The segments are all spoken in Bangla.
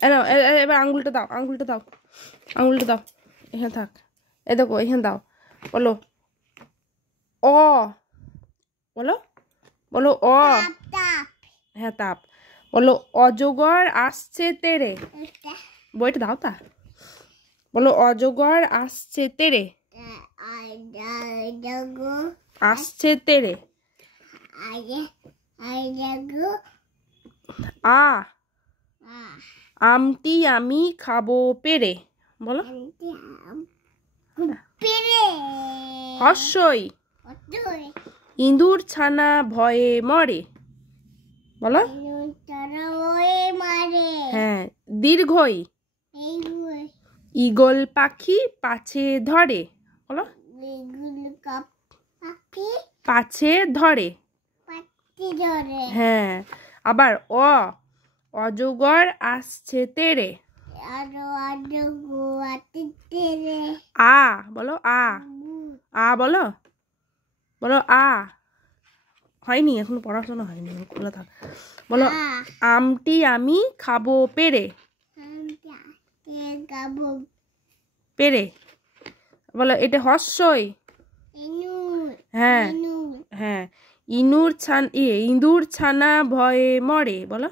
এবার আঙুলটা দাও, আঙুলটা দাও, আঙুলটা দাও, এখানে থাক। এ দেখো এখানে দাও। বলো অ, বলো বলো অ। হ্যাঁ তাপ। বলো অজগর আসছে তেরে। বইটা দাও তা। বলো অজগর আসছে তেরে। আসছে তেরে। আ, আমটি আমি খাবো পেরে। বলো হর্ষই, ইঁদুর ছানা ভয়ে মরে। বলো হ্যাঁ। দীর্ঘই, ঈগল পাখি পাছে ধরে। বলো পাছে ধরে। হ্যাঁ। আবার অ, অজগর আসছে তেরে। আ, বলো আ, আ বলো, বলো আ। হয়নি এখনো, পড়াশোনা হয়নি, খোলা থাক। বলো আমটি আমি খাবো পেরে। পেরে। বলো এটা হর্ষই। হ্যাঁ হ্যাঁ। ইঁদুর ছানা ভয়ে মরে। বলো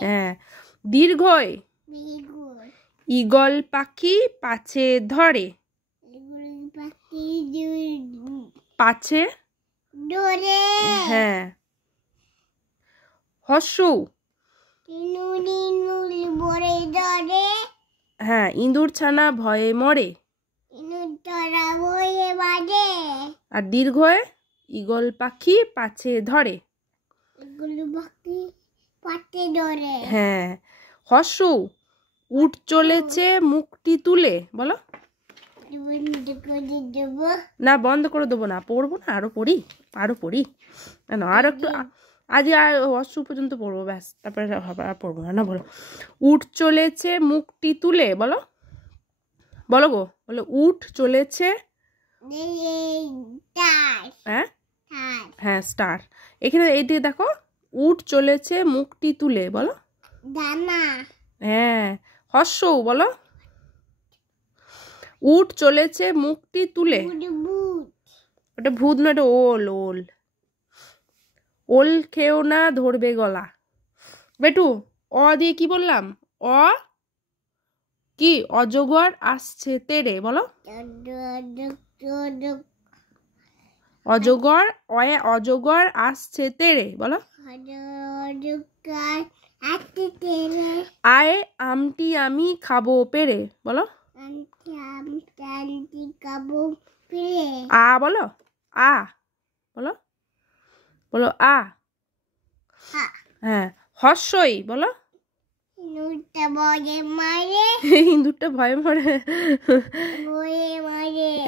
হ্যাঁ। দীর্ঘই, ঈগল পাখি পাছে ধরে। পাছে হ্যাঁ। হর্ষু, হ্যাঁ ইঁদুর ছানা ভয়ে মরে। আর দীর্ঘয়ে, ঈগল পাখি পাছে ধরে। হ্যাঁ। হর্ষু, উঠ চলেছে মুখটি তুলে। বলো না, বন্ধ করে দেবো না, পড়বো না, আরো পড়ি, আরো পড়ি না, আর একটু আজ আর হর্ষু পর্যন্ত পড়বো, ব্যাস, তারপরে আর পড়বো না। না বলো উঠ চলেছে মুখটি তুলে। বলো বলো গো, বলো উঠ চলেছে। হ্যাঁ হ্যাঁ স্টার। এখানে এইদিকে দেখো, উঠ চলেছে মুখটি তুলে। বলো হ্যাঁ। হর্ষৌ, বলো উঠ চলেছে মুখটি তুলে। ওটা ভূত না, এটা ওল। ওল, ওল খেও না ধরবে গলা। বেটু অ দিয়ে কি বললাম? অ কি? অজগর আসছে তেরে। বলো অজগর, অয়ে অজগর আসছে তেরে। বলো আয় আমটি আমি খাবো পেরে। বলো আ, বলো আ, বলো বলো আ। হ্যাঁ। হর্ষই, বলো ইঁদুরটা ভয়ে মরে।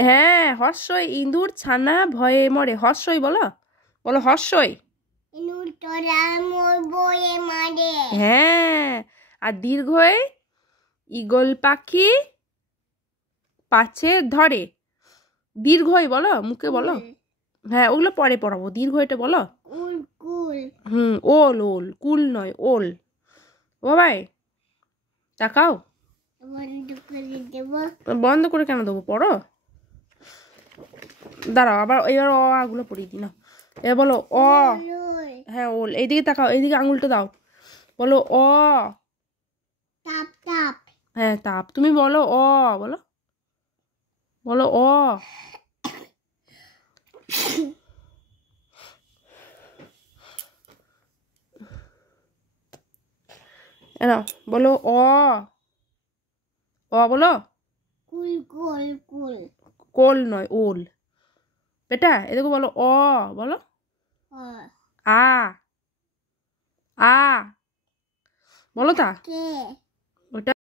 হ্যাঁ হর্ষই, ইঁদুর ছানা ভয়ে মরে। হর্ষই বলো, বলো হর্ষই। হ্যাঁ। আর দীর্ঘয়ে, ঈগল পাখি পাছে ধরে। দীর্ঘই বলো, মুখে বলো। হ্যাঁ ওগুলো পরে পড়াবো, দীর্ঘইটা বলো। ওল। ওল, কুল নয়, ওল। ও ভাই তাকাও। বন্ধ করে কেন দেবো, পড়ো। দাঁড়াও, আবার এবার অ গুলো পড়িয়ে দিই না। এবার বলো অ। হ্যাঁ ওল। এইদিকে তাকাও, এইদিকে আঙুলটা দাও। বলো অ। হ্যাঁ তাপ। তুমি বলো অ, বলো বলো অ। নাও বলো অ। অ বলো। কোল নয়, ওল। বেটা এদিকে বলো অ, বলো আ। আ বলো তা। ওটা